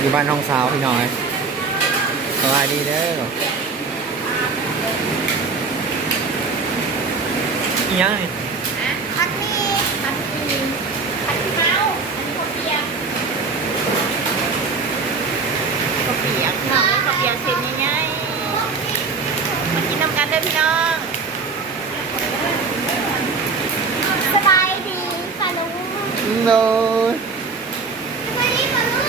อยู่บ้านน้องสาวพี่น้อยสบายดีเด้ออีหยังนี่พักนี่พักนี่พักที่เมาอันนี้ข้าวเปียกข้าวเปียกน้องข้าวเปียกเส้นง่ายๆมากินน้ำกันเด้อพี่น้องสบายดีป่ะลุงโดยสบายดีป่ะลุง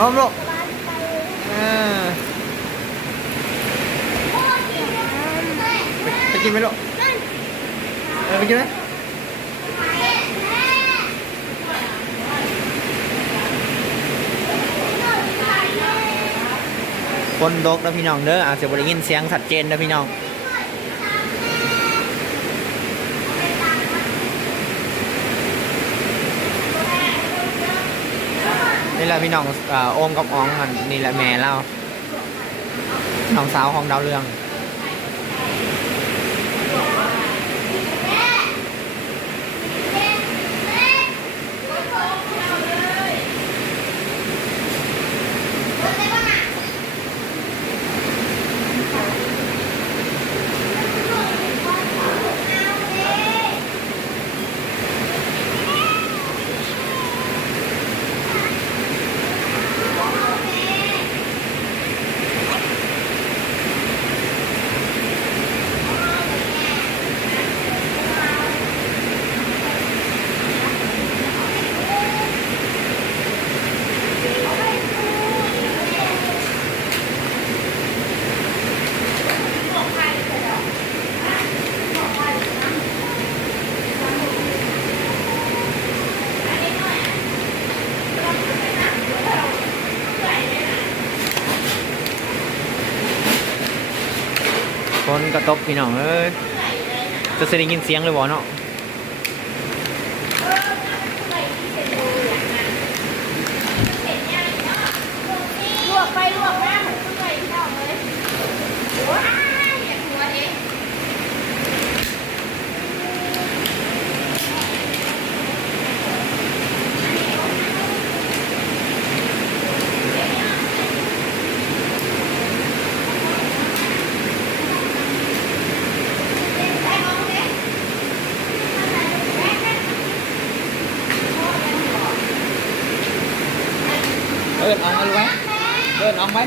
ออมลูกไปกินไหมลูกไปกินไหมคนดกนะพี่น้องเด้ออาจจะบ่ได้ยินเสียงชัดเจนนะพี่น้องนี่แหละพี่น้องโอมกับอ๋องนี่แหละแม่เล่าน้องสาวของดาวเรืองคนกระตบพี่น้องเอ้ยจะได้ยินเสียงเลยบ่เนาะลวกไปลวกมาเหมือนเปื่อยพี่น้องเลยว้ายอยากหัวเองเอิญอองมารู้ไหมเอิญอองไหม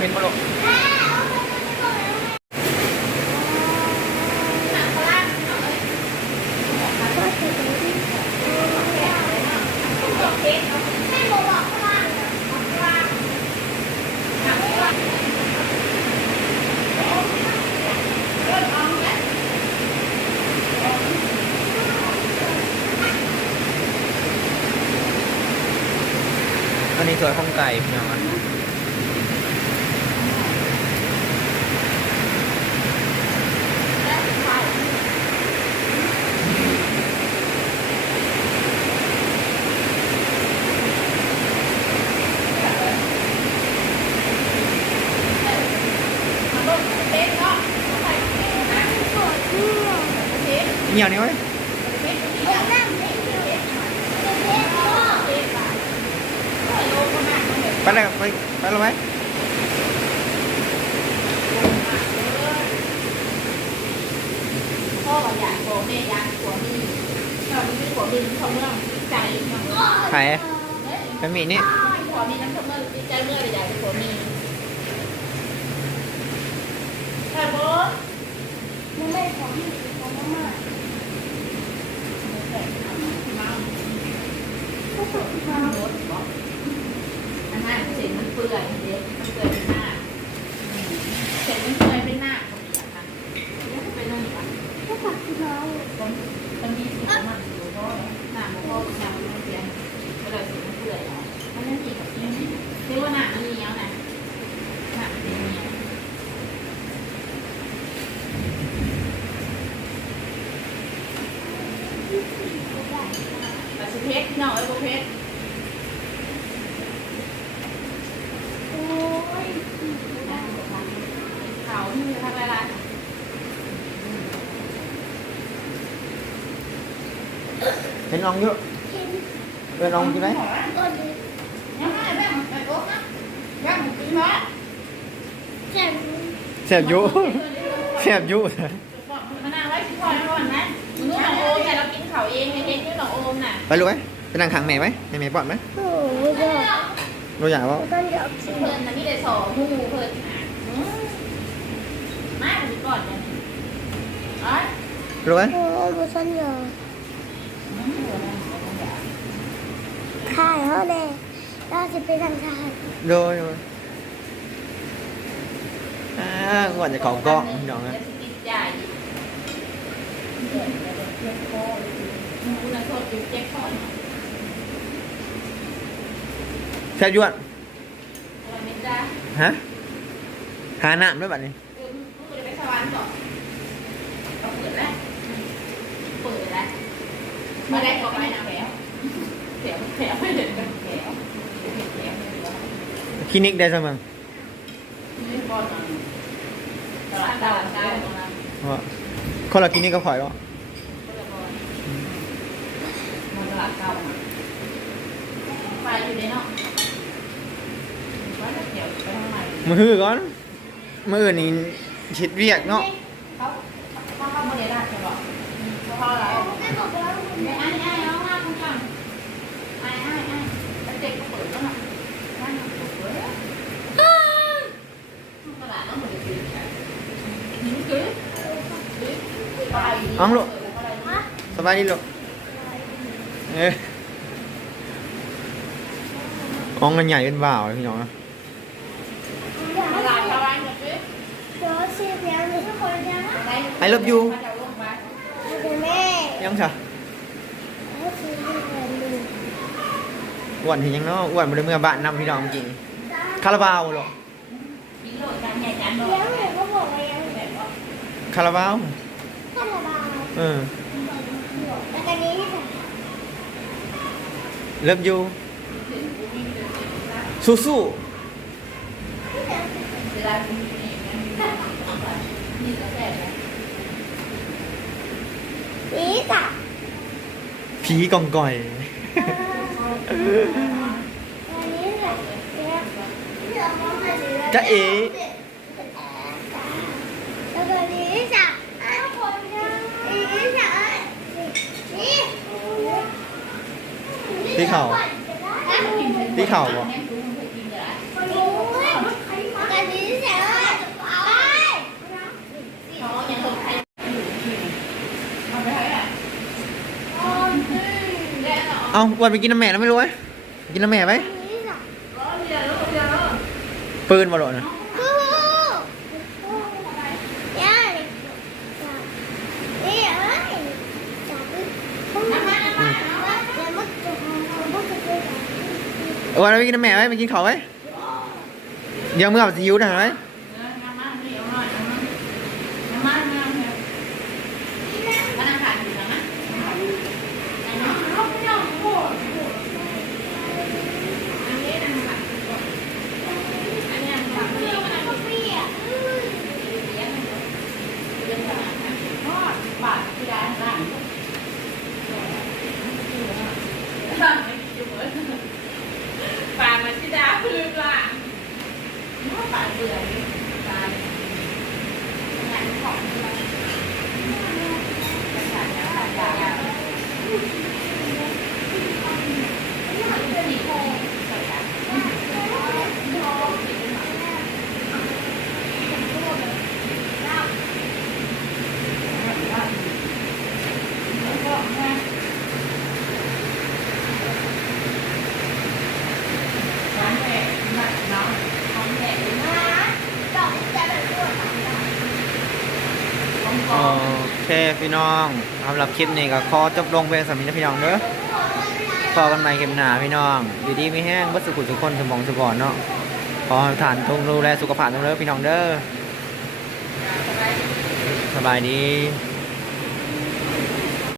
เห็นบ่ลูกอันนี้สวยข้องไก่พี่น้องเหนียวนี่ไว้ไปเลยไปเลยไหมพ่ออยาก ผัวแม่ยางผัวมีตอนนี้เป็นผัวมีเขาเมืองใจเนาะ ใครเป็นมีนี่ ผัวมีน้ำเขาเมืองใจเมื่อไรอยากเป็นผัวมีใช่ปะมันไม่ผัวมีของมากอันนั้นเสร็จมันเปื่อยเด็กมันเปื่อยเป็นหน้าเสร็จมันเปื่อยเป็นหน้าของเสียค่ะแล้วก็เป็นนั่นอีกอ่ะก็ตัดที่เราต้องมีสิ่งมันอยู่เพราะหน้ามันก็หน้ามันเสียเวลาเสร็จมันเปื่อยเนาะมันนั่นอีกแบบนี้เรียกว่าหน้ามันเหนียวนะหน้ามันเหนียวแต่สุเพชรเนาะสุเพชรเขาที่ทำอะไรล่ะ เป็นน้องเยอะเป็นน้องกี่ไหม ยังไม่แม่แม่โอ๊กนะแม่กินมา เสียบยุเสียบยุ มานั่งไว้ชิคอยก่อนนะมึงหนองโอมแต่เรากินเขาเองในเด็กนี่หนองโอมน่ะ ไปรู้ไหมไปนั่งขังแม่ไหมแม่ปลอดไหมรู้อย่างว่า เพิ่นนะมีแต่สองหูเพิ่นมาถึงก่อนเนี่ยอ๋อ รู้ไหม ถ่ายเขาเลยเราจะไปทางถ่าย รู้ก่อนจะของกล้องพี่น้องนะ ติดใจคุณโทษอยู่เจ็บคอ แซ่บยวน อะไรไม่ได้ ฮะหาหนามด้วยบัดนี้ มึงจะไปสวรรค์ก่อนเปิดแล้วมาได้ก็ไปนะแผลไม่เห็นกันแผล คลินิกได้เสมอ นี่บอลตลาดได้ตรงนั้น ว่าคนละคลินิกก็ข่อยวะ มันตลาดเก่าไปอยู่ในเนาะว่าเดี๋ยวไปทางไหน มือฮือก่อนมืออื่นนี่ชิดเวียกเนาะ เขาโมเดลได้ใช่ป่ะเขาอะไรไอ้น้องมาคุณจังไอ้เด็กก็เปิดแล้วนะนั่นเปิดตลาดต้องเหมือนกันคือไป อ้อมลูกสบายดีลูกอ้องกันใหญ่เป็นบ่าวเลยพี่น้องนะ ตลาดอะไรหมดเลย เดี๋ยวเสียเพียงหรือทุกคนจะนะ ไอ้เลิฟยู เดี๋ยวแม่ ยังค่ะ เขาซื้อให้แฟนดู อ้วนเห็นยังเนาะอ้วนบริเมื่อบ้านนำพี่น้องจริงคาราบาวหรอ กินโหลดกันใหญ่จังเล เลี้ย ย งเลยเขาบอกว่ายังแบบ คาราบาว คาราบาว แล้วกันนี้ค่ะ เลิฟยูสู้สู้ เวลาคุณนี่นี่ก็แบบนะ นี่จ้ะ ผีกองก่อย อันนี้แหละเนี่ย จะเอ๋ แล้วก็นี้จ้ะนี่จ้ะนี่ ที่เข่าที่เข่าบ่ แม่รู้มึงเคยกินเหรอ กันนี้จ้ะเอาไป เขายังตกใจเอาไปไหนอ่ะ เอาอ้วนไปกินน้ำแม่แล้วไม่รู้ไหมกินน้ำแม่ไหม นี่จ้ะ ปืนมาหรอนะ ฮู้ยัยนี่เอ้ยจับแล้วมันจะ อ้วนไปกินน้ำแม่ไหมไปกินข้าวไหมเดี๋ยวเมื่อไหร่จะหิวนะไหม น้ำมันนี่เอาหน่อยน้ำมันน้ำเนี่ยมันอาหารอยู่นะอันนี้นะคะอันนี้นะคะเลี้ยงอะไรเลี้ยงทอดบาทที่ร้านร้านปลามันที่ดาพื้นล่ะปลาเบื่อปลางานของที่เรา โอเคพี่น้องสำหรับคลิปนี้ก็ขอจบลงเพียงสำนี้นะพี่น้องเด้อพอกันใหม่คลิปหน้าพี่น้องอยู่ดีมีแห้งวัสดุทุกคนสมองสปอร์ตเนาะขอให้ท่านทุกดูแลสุขภาพทุกเด้อพี่น้องเด้อสบายดี